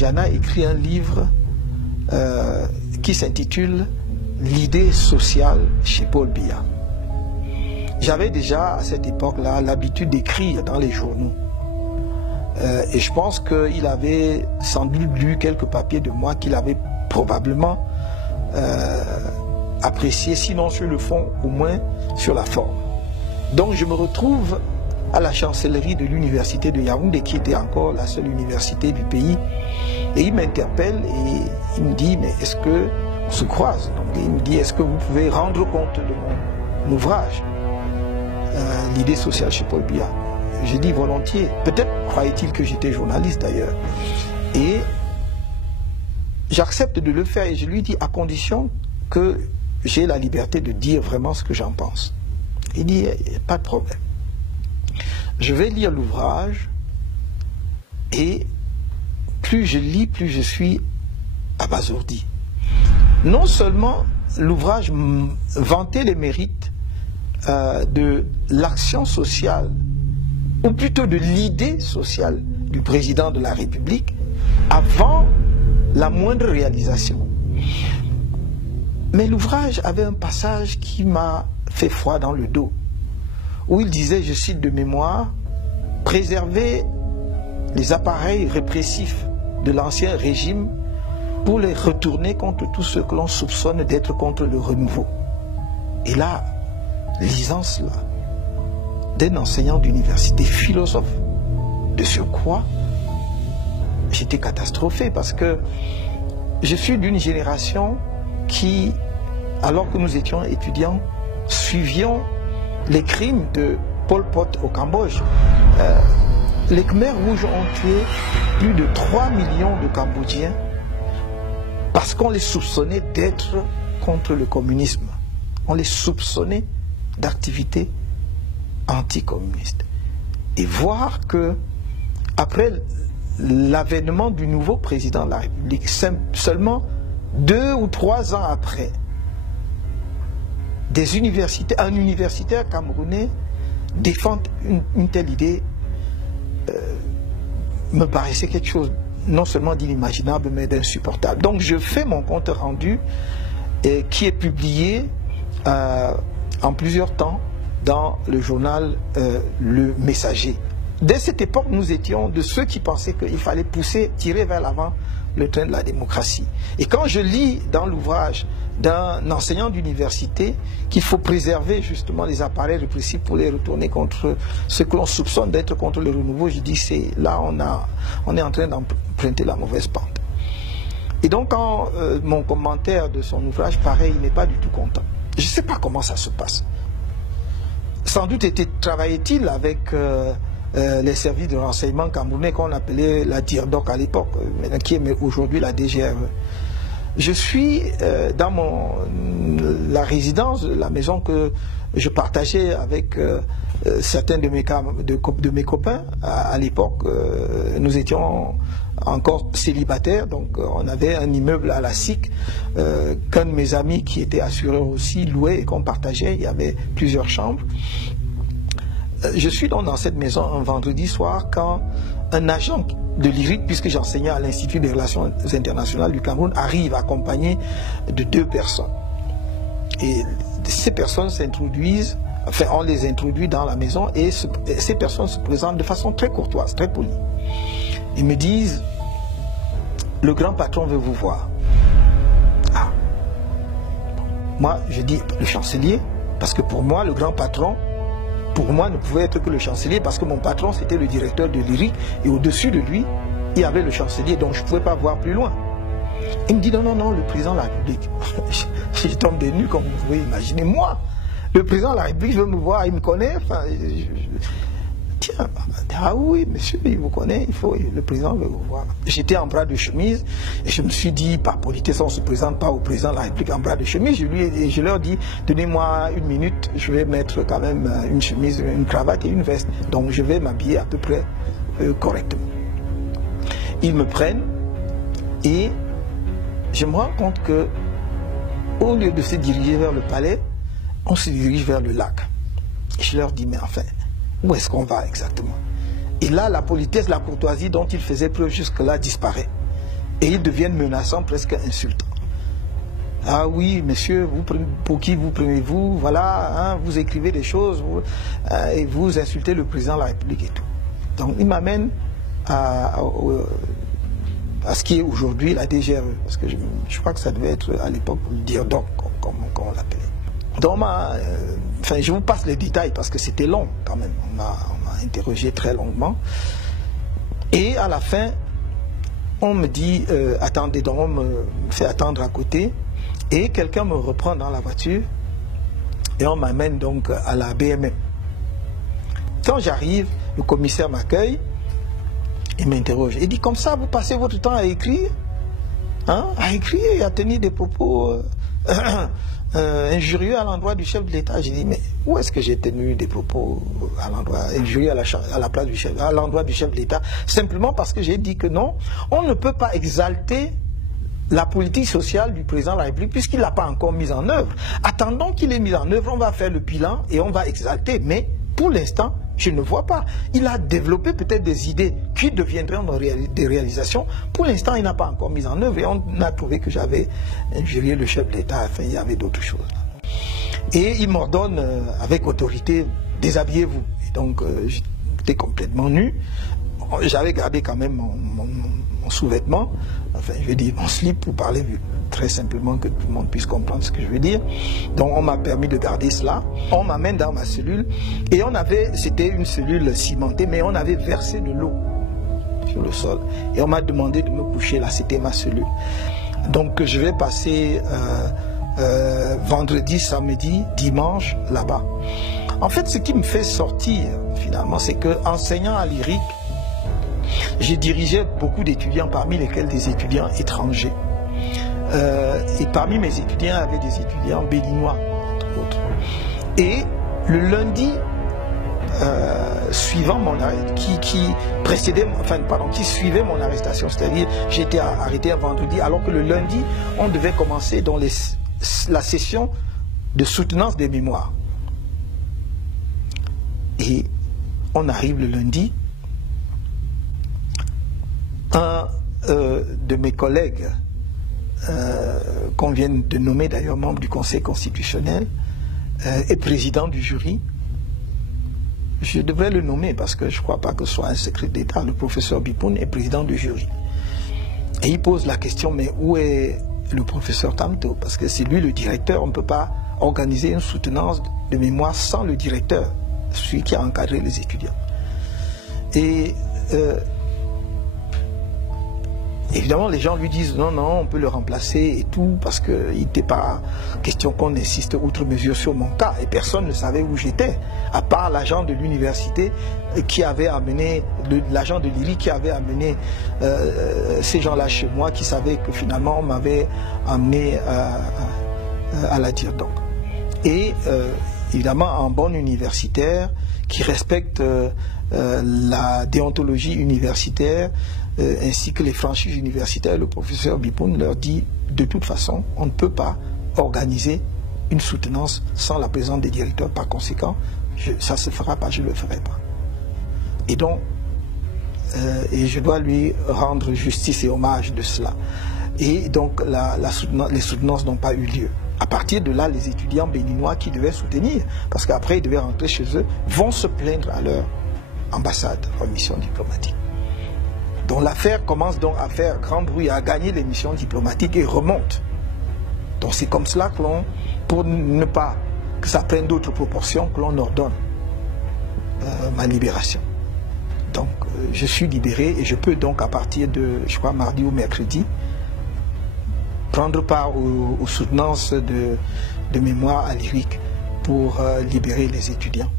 Njana écrit un livre qui s'intitule « L'idée sociale chez Paul Biya ». J'avais déjà à cette époque-là l'habitude d'écrire dans les journaux. Et je pense qu'il avait sans doute lu quelques papiers de moi qu'il avait probablement apprécié, sinon sur le fond, au moins sur la forme. Donc je me retrouve à la chancellerie de l'université de Yaoundé, qui était encore la seule université du pays. Et il m'interpelle et il me dit, mais est-ce que, on se croise, donc il me dit, est-ce que vous pouvez rendre compte de mon ouvrage, l'idée sociale chez Paul Biya? J'ai dit volontiers. Peut-être croyait-il que j'étais journaliste d'ailleurs. Et j'accepte de le faire et je lui dis à condition que j'ai la liberté de dire vraiment ce que j'en pense. Il dit, pas de problème. Je vais lire l'ouvrage et plus je lis, plus je suis abasourdi. Non seulement l'ouvrage vantait les mérites de l'action sociale, ou plutôt de l'idée sociale du président de la République avant la moindre réalisation. Mais l'ouvrage avait un passage qui m'a fait froid dans le dos, où il disait, je cite de mémoire, « Préserver les appareils répressifs de l'ancien régime pour les retourner contre tous ceux que l'on soupçonne d'être contre le renouveau. » Et là, lisant cela, d'un enseignant d'université, philosophe de surcroît, j'étais catastrophé parce que je suis d'une génération qui, alors que nous étions étudiants, suivions les crimes de Pol Pot au Cambodge. Les Khmers rouges ont tué plus de 3 millions de Cambodgiens parce qu'on les soupçonnait d'être contre le communisme. On les soupçonnait d'activités anticommunistes. Et voir que, après l'avènement du nouveau président de la République, seulement 2 ou 3 ans après, un universitaire camerounais défend une telle idée, me paraissait quelque chose non seulement d'inimaginable, mais d'insupportable. Donc je fais mon compte rendu qui est publié en plusieurs temps dans le journal Le Messager. Dès cette époque, nous étions de ceux qui pensaient qu'il fallait tirer vers l'avant le train de la démocratie. Et quand je lis dans l'ouvrage d'un enseignant d'université qu'il faut préserver justement les appareils répressifs pour les retourner contre ce que l'on soupçonne d'être contre le renouveau, je dis c'est là on est en train d'emprunter la mauvaise pente. Et donc quand mon commentaire de son ouvrage, pareil, il n'est pas du tout content. Je ne sais pas comment ça se passe. Sans doute travaillait-il avec les services de renseignement camerounais qu'on appelait la DIRDOC à l'époque, qui est aujourd'hui la DGRE. Je suis dans la résidence, la maison que je partageais avec certains de mes copains. À l'époque, nous étions encore célibataires, donc on avait un immeuble à la SIC qu'un de mes amis qui était assureur aussi louait et qu'on partageait. Il y avait plusieurs chambres. Je suis donc dans cette maison un vendredi soir quand un agent de l'IRIC, puisque j'enseignais à l'Institut des Relations Internationales du Cameroun, arrive accompagné de 2 personnes. Et ces personnes s'introduisent, enfin on les introduit dans la maison et ces personnes se présentent de façon très courtoise, très polie. Ils me disent, le grand patron veut vous voir. Ah. Moi je dis, le chancelier, parce que pour moi le grand patron, pour moi, ne pouvait être que le chancelier parce que mon patron, c'était le directeur de l'IRIC et au-dessus de lui, il y avait le chancelier, donc je ne pouvais pas voir plus loin. Il me dit non, non, non, le président de la République. Je tombe des nues, comme vous pouvez imaginer. Moi, le président de la République veut me voir, il me connaît. Enfin, tiens, ah oui, monsieur, il vous connaît, le président veut vous voir. J'étais en bras de chemise et je me suis dit, par politesse, on ne se présente pas au président de la République en bras de chemise. Je leur dis, donnez-moi 1 minute, je vais mettre quand même une chemise, une cravate et une veste. Donc je vais m'habiller à peu près correctement. Ils me prennent et je me rends compte que au lieu de se diriger vers le palais, on se dirige vers le lac. Et je leur dis, mais enfin, où est-ce qu'on va exactement? Et là, la politesse, la courtoisie dont il faisait preuve jusque-là disparaît. Et ils deviennent menaçants, presque insultants. Ah oui, monsieur, pour qui vous prenez-vous? Voilà, hein, vous écrivez des choses et vous insultez le président de la République et tout. Donc il m'amène à ce qui est aujourd'hui la DGRE, parce que je crois que ça devait être à l'époque le DIRDOC, comme on l'appelait. Donc enfin, je vous passe les détails parce que c'était long quand même. On m'a interrogé très longuement. Et à la fin, on me dit, attendez, donc on me fait attendre à côté. Et quelqu'un me reprend dans la voiture et on m'amène donc à la BMM. Quand j'arrive, le commissaire m'accueille et m'interroge. Il dit, comme ça, vous passez votre temps à écrire, hein, à écrire et à tenir des propos injurieux à l'endroit du chef de l'État. J'ai dit, mais où est-ce que j'ai tenu des propos à l'endroit injurieux à la place du chef, à l'endroit du chef de l'État? Simplement parce que j'ai dit que non, on ne peut pas exalter la politique sociale du président de la République puisqu'il ne l'a pas encore mise en œuvre. Attendons qu'il ait mis en œuvre, on va faire le bilan et on va exalter. Mais pour l'instant, je ne vois pas. Il a développé peut-être des idées qui deviendront des réalisations. Pour l'instant, il n'a pas encore mis en œuvre et on a trouvé que j'avais injurié le chef de l'État. Enfin, il y avait d'autres choses. Et il m'ordonne avec autorité, déshabillez-vous. Et donc, j'étais complètement nu. J'avais gardé quand même mon sous-vêtement, enfin je vais dire mon slip pour parler très simplement que tout le monde puisse comprendre ce que je veux dire. Donc on m'a permis de garder cela. On m'amène dans ma cellule et c'était une cellule cimentée, mais on avait versé de l'eau sur le sol. Et on m'a demandé de me coucher là, c'était ma cellule. Donc je vais passer vendredi, samedi, dimanche là-bas. En fait, ce qui me fait sortir finalement, c'est que enseignant à l'IRIC, j'ai dirigé beaucoup d'étudiants, parmi lesquels des étudiants étrangers. Et parmi mes étudiants, il y avait des étudiants béninois, entre autres. Et le lundi suivant qui suivait mon arrestation, c'est-à-dire j'étais arrêté un vendredi, alors que le lundi, on devait commencer dans la session de soutenance des mémoires. Et on arrive le lundi. Un de mes collègues, qu'on vient de nommer d'ailleurs membre du Conseil constitutionnel, est président du jury. Je devrais le nommer parce que je ne crois pas que ce soit un secret d'État. Le professeur Bipoun est président du jury. Et il pose la question, mais où est le professeur Tamto? Parce que c'est lui le directeur, on ne peut pas organiser une soutenance de mémoire sans le directeur, celui qui a encadré les étudiants. Et évidemment, les gens lui disent non, non, on peut le remplacer et tout, parce qu'il n'était pas question qu'on insiste outre mesure sur mon cas. Et personne ne savait où j'étais, à part l'agent de l'université qui avait amené, l'agent de l'IRI qui avait amené ces gens-là chez moi, qui savaient que finalement on m'avait amené à la DIRDOC. Et évidemment, en bon universitaire, qui respecte la déontologie universitaire, ainsi que les franchises universitaires, le professeur Bipoun leur dit de toute façon, on ne peut pas organiser une soutenance sans la présence des directeurs. Par conséquent, ça ne se fera pas, je ne le ferai pas. Et donc, et je dois lui rendre justice et hommage de cela. Et donc, les soutenances n'ont pas eu lieu. À partir de là, les étudiants béninois qui devaient soutenir, parce qu'après ils devaient rentrer chez eux, vont se plaindre à leur ambassade, leur mission diplomatique. Donc l'affaire commence donc à faire grand bruit, à gagner les missions diplomatiques et remonte. Donc c'est comme cela que l'on, pour ne pas que ça prenne d'autres proportions, que l'on ordonne ma libération. Donc je suis libéré et je peux donc à partir de, je crois, mardi ou mercredi, prendre part aux soutenances de mémoire à l'IRIC pour libérer les étudiants.